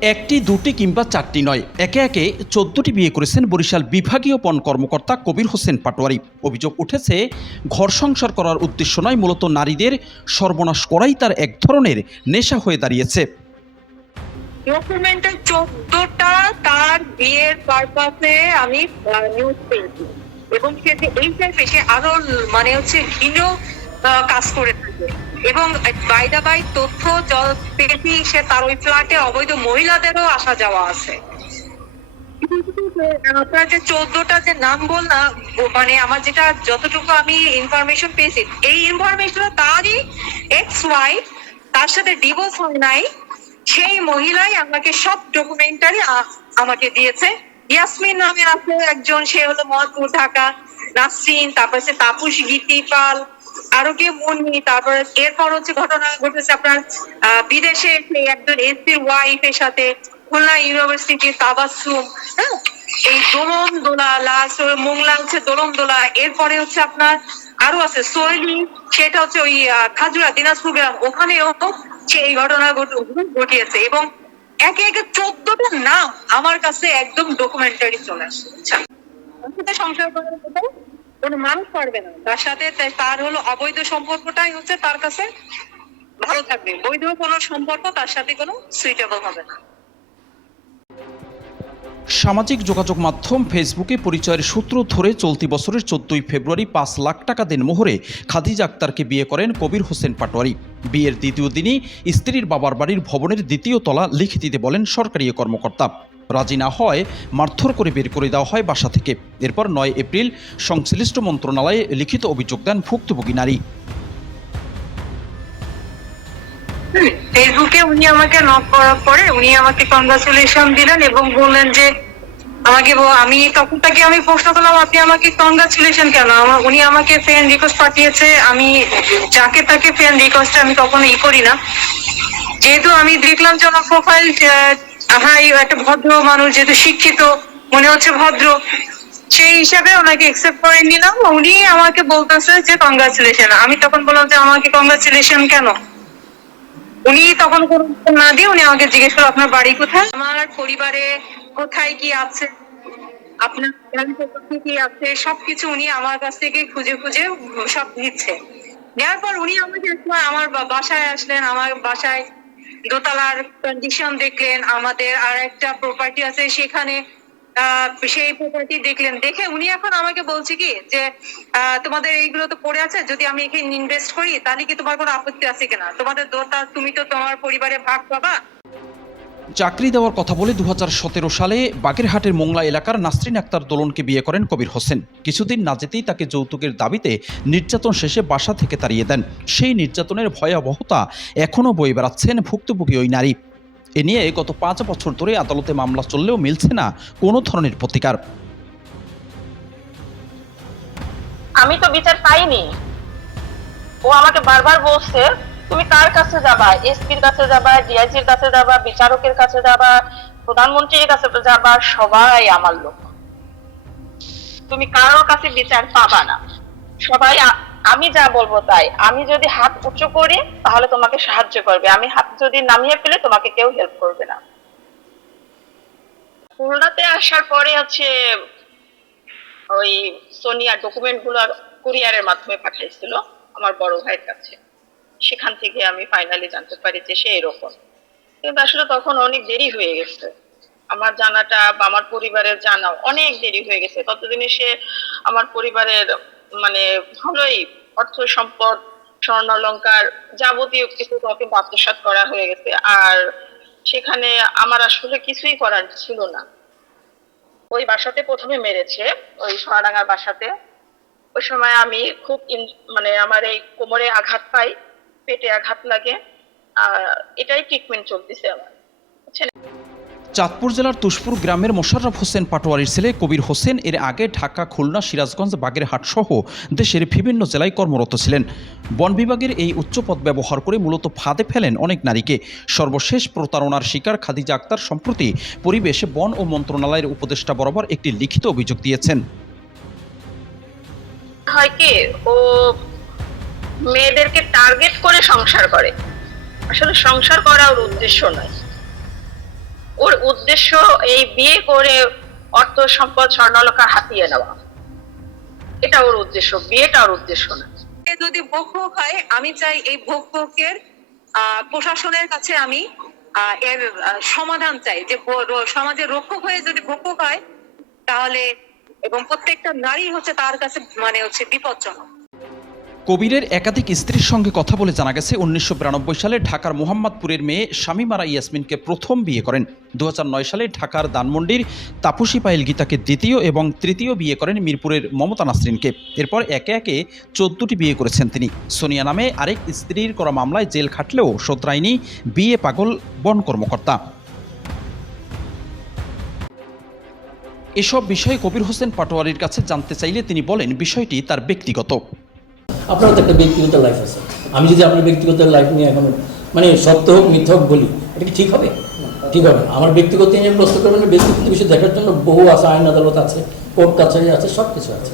একটি দুটি কিংবা চারটি নয়। একে একে চোদ্দটি বিয়ে করেছেন বরিশাল বিভাগীয় পণ কর্মকর্তা কবির হোসেন পাটোয়ারি। অভিযোগ উঠেছে ঘর সংসার করার উদ্দেশ্য নয় মূলত নারীদের সর্বনাশ করাই তার এক ধরনের নেশা হয়ে দাঁড়িয়েছে। ডকুমেন্টে চোদ্দটা তার বিয়ের পারপাসে আমি নিউজ পেয়েছি। এবং সে এই টাইপে সে আরও মানে হচ্ছে আহ, কাজ করে থাকে। এবং বাইদা বাই তথ্য জ- পেয়েছি সে তার ওই ফ্ল্যাটে অবৈধ মহিলাদেরও আসা যাওয়া আছে। আপনার যে চোদ্দটা যে নাম বললাম মানে আমার যেটা যতটুকু আমি ইনফরমেশন পেয়েছি, এই ইনফরমেশন তারই এক্স ওয়াইফ তার সাথে ডিভোর্স হয় নাই, সেই মহিলাই আমাকে সব ডকুমেন্টারি আমাকে দিয়েছে। ইয়াসমিন নামে আছে একজন, সে হলো মহাদপুর ঢাকা, নাসরিন, তারপর হচ্ছে তাপুস গীতি পাল আরও কে মুন্নি তারপর এরপর হচ্ছে ঘটনা ঘটেছে আপনার বিদেশে একজন এসপির ওয়াইফের সাথে খুলনা ইউনিভার্সিটির তাবাসুম হ্যাঁ এই দোলন দোলা লাস্ট মোংলা হচ্ছে দোলন দোলা, এরপরে হচ্ছে আপনার আরও আছে সোয়েলি সেটা হচ্ছে ওই খাজুরা দিনাজপুর গ্রাম, ওখানেও এই ঘটনা ঘট- ঘটিয়েছে এবং একে একে চোদ্দটা নাম আমার কাছে একদম ডকুমেন্টারি চলে আসছে? সংসার করার মতো মানুষ পারবে না। তার সাথে তার হলো অবৈধ সম্পর্কটাই হচ্ছে তার কাছে ভালো থাকবে। বৈধ সম্পর্ক তার সাথে কোনো সুইটেবল হবে না। সামাজিক যোগাযোগ মাধ্যম ফেসবুকে পরিচয়ের সূত্র ধরে চলতি বছরের চোদ্দই ফেব্রুয়ারি পাঁচ লাখ টাকা দেন মোহরে খাদিজা আক্তারকে বিয়ে করেন কবির হোসেন পাটোয়ারি। বিয়ের দ্বিতীয় দিনই স্ত্রীর বাবার বাড়ির ভবনের দ্বিতীয় তলা লিখে দিতে বলেন সরকারি কর্মকর্তা। রাজি না হয়, মারধর করে বের করে দেওয়া হয় বাসা থেকে। এরপর নয় এপ্রিল সংশ্লিষ্ট মন্ত্রণালয়ে লিখিত অভিযোগ দেন ভুক্তভোগী নারী। ফেসবুকে উনি আমাকে নক করার পরে উনি আমাকে কংগ্রাচুলেশন দিলেন এবং বললেন যে, আমাকে আমি তখন তাকে আমি প্রশ্ন করলাম, আপনি আমাকে কংগ্রাচুলেশন কেন? উনি আমাকে ফ্রেন্ড রিকোয়েস্ট পাঠিয়েছে, আমি যাকে তাকে ফ্রেন্ড রিকোয়েস্ট আমি কখনো ই করি না। যেহেতু আমি দেখলাম যে আমার প্রোফাইল এই একটা ভদ্র মানুষ যেহেতু শিক্ষিত, মনে হচ্ছে ভদ্র, সেই হিসাবে ওনাকে একসেপ্ট করে নিলাম। উনি আমাকে বলতেছে যে কংগ্রাচুলেশন আমি তখন বললাম যে, আমাকে কংগ্রাচুলেশন কেন? উনি তখন না দিয়ে উনি আমাকে জিজ্ঞেস করল, আপনার বাড়ি কোথায়? আমার পরিবারে কোথায় কি আছে? আপনার কি আছে? সবকিছু উনি আমার কাছ থেকে খুঁজে খুঁজে সব নিচ্ছে। নেওয়ার পর উনি আমাকে আমার বাসায় আসলেন, আমার বাসায় দোতলার কন্ডিশন দেখলেন, আমাদের আর একটা প্রপার্টি আছে সেখানে সেই প্রপার্টি দেখলেন। দেখে উনি এখন আমাকে বলছে কি যে তোমাদের এইগুলো তো পড়ে আছে, যদি আমি এখানে ইনভেস্ট করি, তাহলে কি তোমার কোনো আপত্তি আছে কিনা? তোমাদের দোতা তুমি তো তোমার পরিবারে ভাগ পাবা চাকরি দেওয়ার কথা বলে দু হাজার সতেরো সালে বাগেরহাটের মোংলা এলাকার নাসরিন আক্তার দোলনকে বিয়ে করেন কবির হোসেন। কিছুদিন না যেতেই তাকে যৌতুকের দাবিতে নির্যাতন শেষে বাসা থেকে তাড়িয়ে দেন। সেই নির্যাতনের ভয়াবহতা এখনও বয়ে বেড়াচ্ছেন ভুক্তভোগী ওই নারী। এ নিয়ে গত পাঁচ বছর ধরে আদালতে মামলা চললেও মিলছে না কোনো ধরনের প্রতিকার। আমি তো বিচার পাইনি। ও আমাকে বারবার বলছে তুমি কার কাছে যাবা? এসপির কাছে যাবা, ডিআইজির কাছে যাবা, বিচারকের কাছে যাবা, প্রধানমন্ত্রীর কাছে যাবা, সবাই আমার লোক। তুমি কারোর কাছে বিচার পাবা না। সবাই আমি যা বলব তাই। আমি যদি হাত উঁচু করি, তাহলে তোমাকে সাহায্য করবে। আমি হাত যদি নামিয়ে ফেলে, তোমাকে কেউ হেল্প করবে না। খুলনাতে আসার পরে হচ্ছে, ওই সোনিয়া ডকুমেন্টগুলো কুরিয়ারের মাধ্যমে পাঠাইছিল, আমার বড় ভাইয়ের কাছে। সেখান থেকে আমি ফাইনালি জানতে পারি যে সে এরকম। কিন্তু আসলে তখন অনেক দেরি হয়ে গেছে। আমার জানাটা বা আমার পরিবারের জানা অনেক দেরি হয়ে গেছে। ততদিনে সে আমার পরিবারের মানে ভালোই অর্থ সম্পদ স্বর্ণালঙ্কার যাবতীয় কিছু তাকে আত্মসাৎ করা হয়ে গেছে। আর সেখানে আমার আসলে কিছুই করার ছিল না। ওই বাসাতে প্রথমে মেরেছে, ওই সোনাডাঙ্গার বাসাতে। ওই সময় আমি খুব মানে আমার এই কোমরে আঘাত পাই। পেটে আঘাত লাগে। আর এটাই ট্রিটমেন্ট চলতেছে আমার। চাঁদপুর জেলার তুষপুর গ্রামের মোশাররফ হোসেন পাটোয়ারির ছেলে কবির হোসেন এর আগে ঢাকা খুলনা সিরাজগঞ্জ বাগেরহাট সহ দেশের বিভিন্ন জেলায় কর্মরত ছিলেন। বন বিভাগের এই উচ্চপদ ব্যবহার করে মূলত ফাঁদে ফেলেন অনেক নারীকে। সর্বশেষ প্রতারণার শিকার খাদিজা আক্তার সম্প্রতি পরিবেশ বন ও মন্ত্রণালয়ের উপদেষ্টা বরাবর একটি লিখিত অভিযোগ দিয়েছেন। হয় কি ও মেয়েদেরকে টার্গেট করে সংসার করে। আসলে সংসার করা ওর উদ্দেশ্য নয়। ওর উদ্দেশ্য এই বিয়ে করে অর্থ সম্পদ স্বর্ণালঙ্কার হাতিয়ে নেওয়া। এটা ওর উদ্দেশ্য, বিয়েটা ওর উদ্দেশ্য না যদি ভোগ ভোগ হয়, আমি চাই এই ভোগ ভোগের প্রশাসনের কাছে আমি এর সমাধান চাই। যে সমাজের রক্ষক হয়ে যদি ভোগ ভোগ হয়, তাহলে এবং প্রত্যেকটা নারী হচ্ছে তার কাছে মানে হচ্ছে বিপজ্জনক। কবিরের একাধিক স্ত্রীর সঙ্গে কথা বলে জানা গেছে, উনিশশো বিরানব্বই সালে ঢাকার মোহাম্মদপুরের মেয়ে শামিমারা ইয়াসমিনকে প্রথম বিয়ে করেন। দু হাজার নয় সালে ঢাকার ধানমন্ডির তাপসী পায়েল গীতাকে দ্বিতীয় এবং তৃতীয় বিয়ে করেন মিরপুরের মমতা নাসরিনকে। এরপর একে একে চোদ্দটি বিয়ে করেছেন তিনি। সোনিয়া নামে আরেক স্ত্রীর করা মামলায় জেল খাটলেও শোধরায়নি বিয়ে পাগল বন কর্মকর্তা। এসব বিষয়ে কবির হোসেন পাটোয়ারির কাছে জানতে চাইলে তিনি বলেন, বিষয়টি তার ব্যক্তিগত। আপনারও তো একটা ব্যক্তিগত লাইফ আছে। আমি যদি আপনার ব্যক্তিগত লাইফ নিয়ে এখন মানে সত্য হোক, মিথ্যা হোক বলি, এটা কি ঠিক হবে? ঠিক হবে আমার ব্যক্তিগত নিয়ে প্রশ্ন করবেন ব্যক্তিগত বিষয় দেখার জন্য বহু আছে, আইন আদালত আছে, কোর্ট কাছারি আছে সব কিছু আছে।